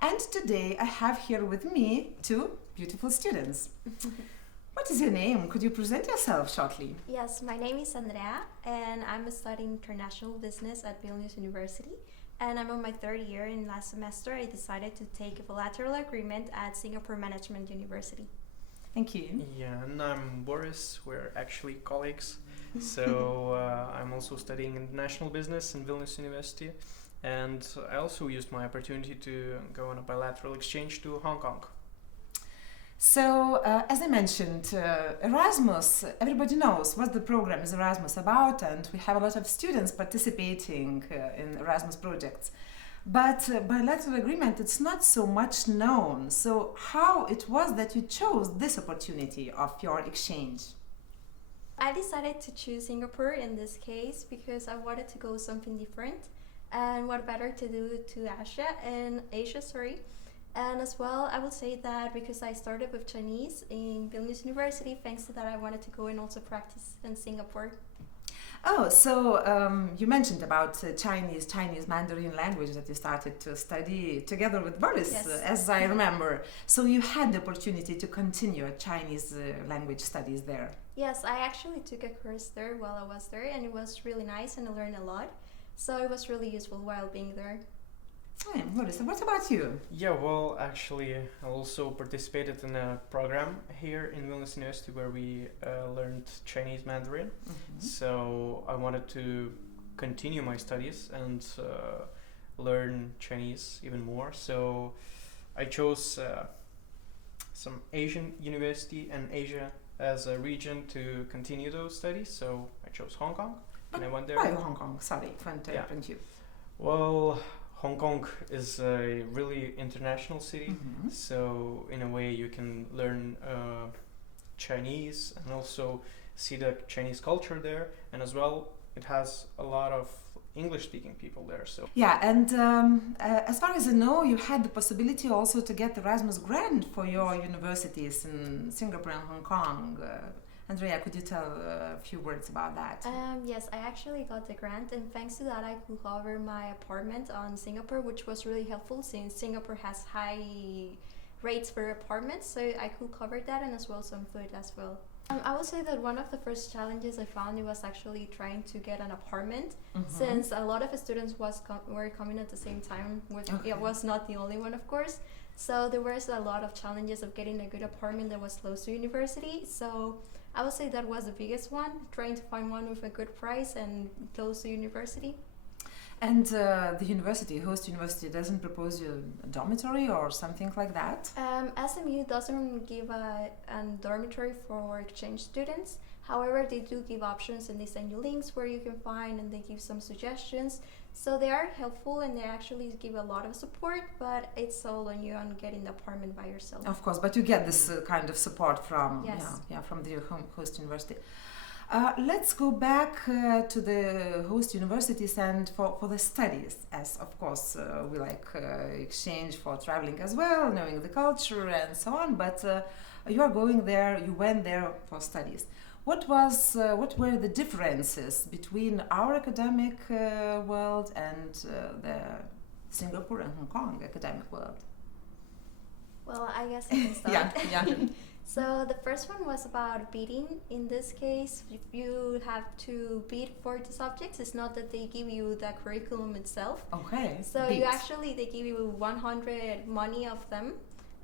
And today I have here with me two beautiful students. What is your name? Could you present yourself shortly? Yes, my name is Andrea, and I'm studying International Business at Vilnius University. And I'm on my third year, and last semester I decided to take a bilateral agreement at Singapore Management University. Thank you. Yeah, and I'm Boris. We're actually colleagues. So I'm also studying International Business in Vilnius University. And I also used my opportunity to go on a bilateral exchange to Hong Kong. So, as I mentioned, Erasmus, everybody knows what the program is Erasmus about, and we have a lot of students participating in Erasmus projects. But bilateral agreement, it's not so much known. So how it was that you chose this opportunity of your exchange? I decided to choose Singapore in this case because I wanted to go something different, and what better to do to Asia, And as well, I will say that because I started with Chinese in Vilnius University, thanks to that I wanted to go and also practice in Singapore. Oh, so you mentioned about Chinese Mandarin language that you started to study together with Boris, Yes. As I remember. So you had the opportunity to continue Chinese language studies there. Yes, I actually took a course there while I was there, and it was really nice and I learned a lot. So it was really useful while being there. Hey, Boris, what about you? Yeah, well, actually, I also participated in a program here in Vilnius University where we learned Chinese Mandarin. Mm-hmm. So I wanted to continue my studies and learn Chinese even more. So I chose some Asian university and Asia as a region to continue those studies. So I chose Hong Kong, and I went there. Why Hong Kong? Sorry for interrupting you. Well, Hong Kong is a really international city, Mm-hmm. so in a way you can learn Chinese and also see the Chinese culture there, and as well it has a lot of English-speaking people there. So Yeah, and as far as I know, you had the possibility also to get Erasmus grant for your universities in Singapore and Hong Kong. Andrea, could you tell a few words about that? Yes, I actually got the grant, and thanks to that I could cover my apartment on Singapore, which was really helpful since Singapore has high rates for apartments, so I could cover that, and as well some food as well. I would say that one of the first challenges I found was actually trying to get an apartment, since a lot of students were coming at the same time. Okay. It was not the only one, of course. So there was a lot of challenges of getting a good apartment that was close to university. So I would say that was the biggest one, trying to find one with a good price and close to university. And the university, host university, doesn't propose you a dormitory or something like that? SMU doesn't give a dormitory for exchange students. However, they do give options, and they send you links where you can find, and they give some suggestions. So they are helpful, and they actually give a lot of support, but it's all on you on getting the apartment by yourself. Of course, but you get this kind of support from Yes. from the host university. Let's go back to the host universities and for the studies, as of course we like exchange for traveling as well, knowing the culture and so on. But you went there for studies. What were the differences between our academic world and the Singapore and Hong Kong academic world? Well, I guess I can start. Yeah. So the first one was about bidding. In this case, if you have to bid for the subjects, it's not that they give you the curriculum itself. Okay. So they give you 100 money of them,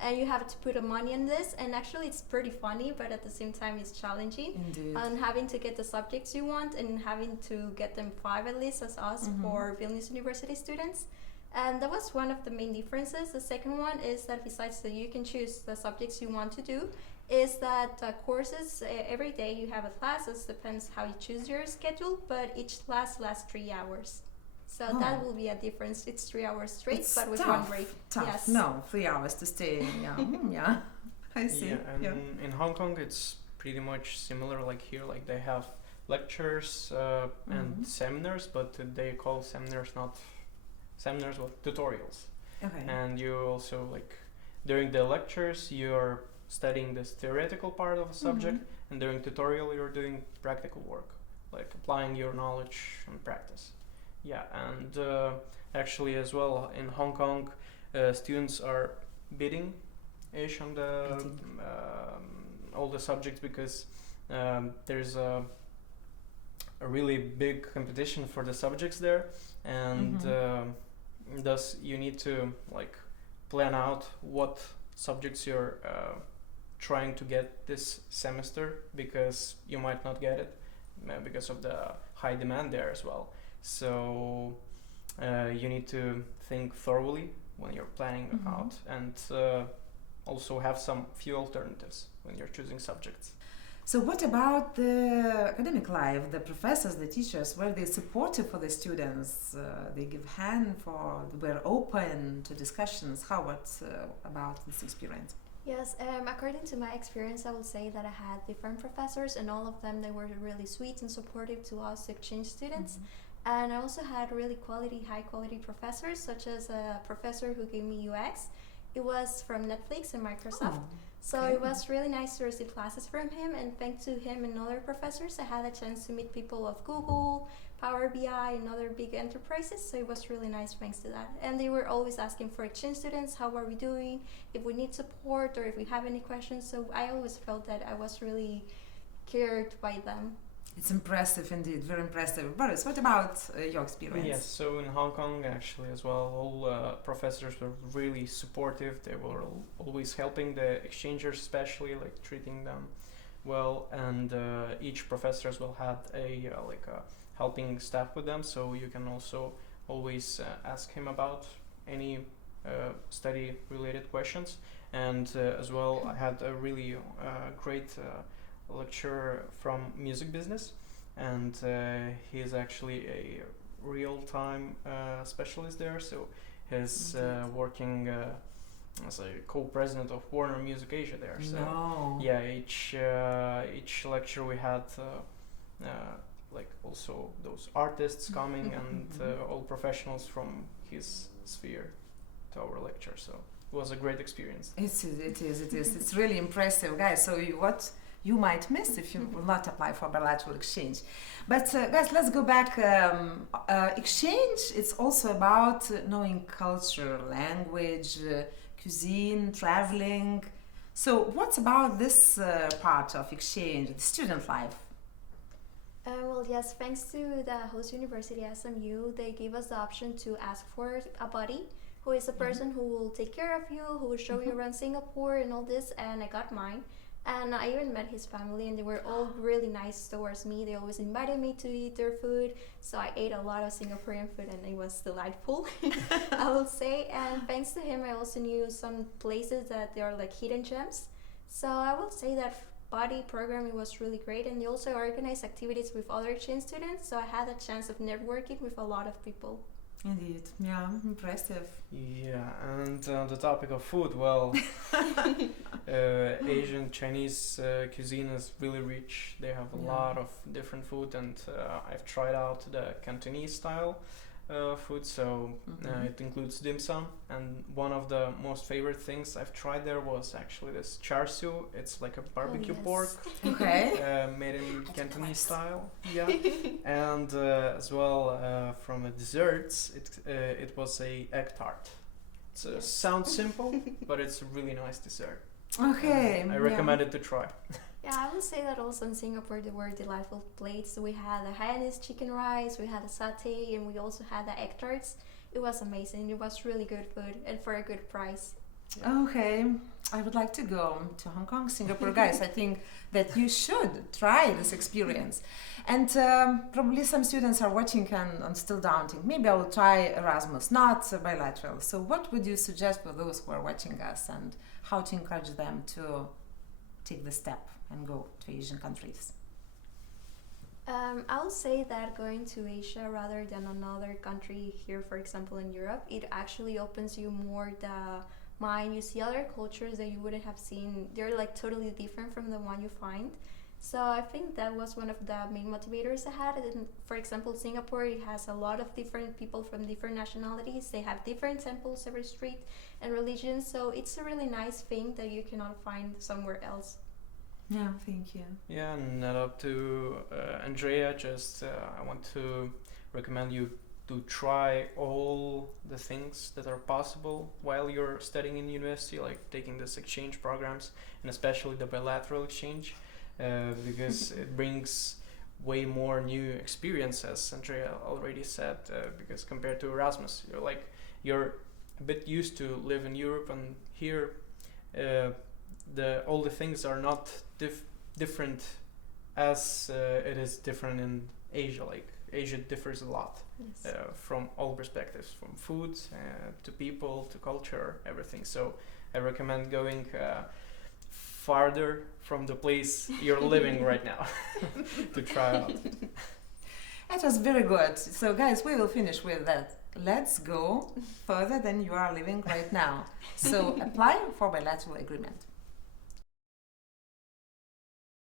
and you have to put a money in this, and actually it's pretty funny, but at the same time it's challenging. Indeed. And having to get the subjects you want and having to get them 5 at least as us for Vilnius University students. And that was one of the main differences. The second one is that besides that you can choose the subjects you want to do, is that courses, every day you have a class. It depends how you choose your schedule, but each class lasts 3 hours. So that will be a difference. It's 3 hours straight, It's but with tough, one break. Tough. Yes. No, 3 hours to stay. Yeah. Yeah. I see. Yeah, and in Hong Kong it's pretty much similar like here. Like they have lectures and seminars, but they call seminars not seminars, but tutorials. Okay. And you also during the lectures you're studying this theoretical part of a subject, and during tutorial you're doing practical work, like applying your knowledge in practice. Yeah, and actually as well in Hong Kong students are bidding ish on the all the subjects because there's a really big competition for the subjects there, and thus you need to like plan out what subjects you're trying to get this semester, because you might not get it because of the high demand there as well. So you need to think thoroughly when you're planning out, and also have some few alternatives when you're choosing subjects. So what about the academic life? The professors, the teachers, were they supportive for the students? They give hand were open to discussions. How about this experience? Yes, according to my experience, I would say that I had different professors, and all of them, they were really sweet and supportive to us exchange students. And I also had really high quality professors, such as a professor who gave me UX. It was from Netflix and Microsoft. So it was really nice to receive classes from him, and thanks to him and other professors, I had a chance to meet people of Google, Power BI, and other big enterprises. So it was really nice thanks to that. And they were always asking for exchange students, how are we doing, if we need support, or if we have any questions. So I always felt that I was really cared by them. It's impressive indeed, very impressive. Boris, what about your experience? Yes, so in Hong Kong actually as well, all professors were really supportive. They were always helping the exchangers, especially like treating them well, and each professor as well had a helping staff with them, so you can also always ask him about any study related questions. And as well, I had a really great lecturer from music business, and he is actually a real-time specialist there, so he's working as a co-president of Warner Music Asia there. So yeah, each lecture we had like also those artists coming and all professionals from his sphere to our lecture, so it was a great experience. It is. It's really impressive, guys. So what you might miss if you will not apply for bilateral exchange. But guys, let's go back. Exchange, it's also about knowing culture, language, cuisine, traveling. So what's about this part of exchange, the student life? Well, yes, thanks to the host university SMU, they gave us the option to ask for a buddy, who is a person who will take care of you, who will show you around Singapore and all this, and I got mine. And I even met his family, and they were all really nice towards me. They always invited me to eat their food, so I ate a lot of Singaporean food, and it was delightful, I will say. And thanks to him, I also knew some places that they are like hidden gems. So I will say that body program, it was really great, and they also organized activities with other exchange students, so I had a chance of networking with a lot of people. Indeed, yeah, impressive. Yeah, and on the topic of food, well, Asian Chinese cuisine is really rich. They have a lot of different food, and I've tried out the Cantonese style food, so it includes dim sum, and one of the most favorite things I've tried there was actually this char siu. It's like a barbecue pork made in Cantonese style, and as well from the desserts, it was a egg tart. It sounds simple, but it's a really nice dessert. I recommend it to try. Yeah, I would say that also in Singapore there were delightful plates. We had the Hainanese chicken rice, we had a satay, and we also had the egg tarts. It was amazing. It was really good food, and for a good price. Okay, I would like to go to Hong Kong, Singapore. Guys, I think that you should try this experience. And probably some students are watching and still doubting. Maybe I will try Erasmus, not bilateral. So what would you suggest for those who are watching us, and how to encourage them to take the step and go to Asian countries? I'll say that going to Asia rather than another country here, for example in Europe, it actually opens you more the mind. You see other cultures that you wouldn't have seen. They're like totally different from the one you find. So I think that was one of the main motivators I had. And for example, Singapore, it has a lot of different people from different nationalities. They have different temples every street and religions. So it's a really nice thing that you cannot find somewhere else. Yeah, thank you. Yeah, and up to Andrea, just I want to recommend you to try all the things that are possible while you're studying in university, like taking this exchange programs, and especially the bilateral exchange, because it brings way more new experience, as Andrea already said, because compared to Erasmus, you're a bit used to live in Europe, and here all the things are not different as it is different in Asia. Like Asia differs a lot. Yes. From all perspectives, from food to people to culture, everything. So I recommend going farther from the place you're living right now to try out. That was very good. So guys, we will finish with that. Let's go further than you are living right now. So apply for bilateral agreement.